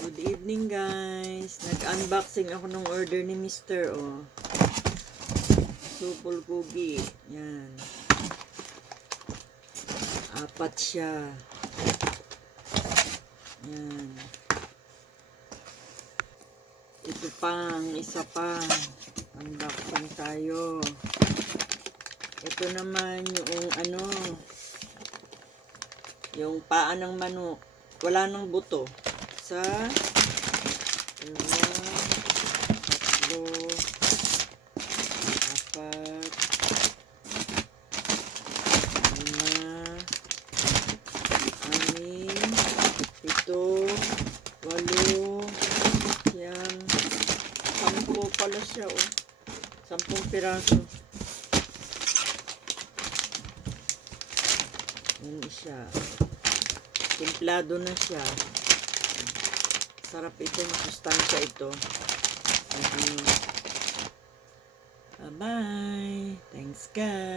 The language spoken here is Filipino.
Good evening guys. Nag-unboxing ako ng order ni Mr. Oh. Supol kugi. Yan. Apat siya. Yan. Ito pang isa pa. Unboxing tayo. Ito naman yung ano, yung paa ng manok. Wala nang buto. Sa dalawa, tatlo, apat, lima, anim, pito, walo, siyam, sampo pala siya oh. Sampung piraso. Yan siya. Templado na siya. Sarap ito. Masustansya ito. Bye-bye. Thanks, guys.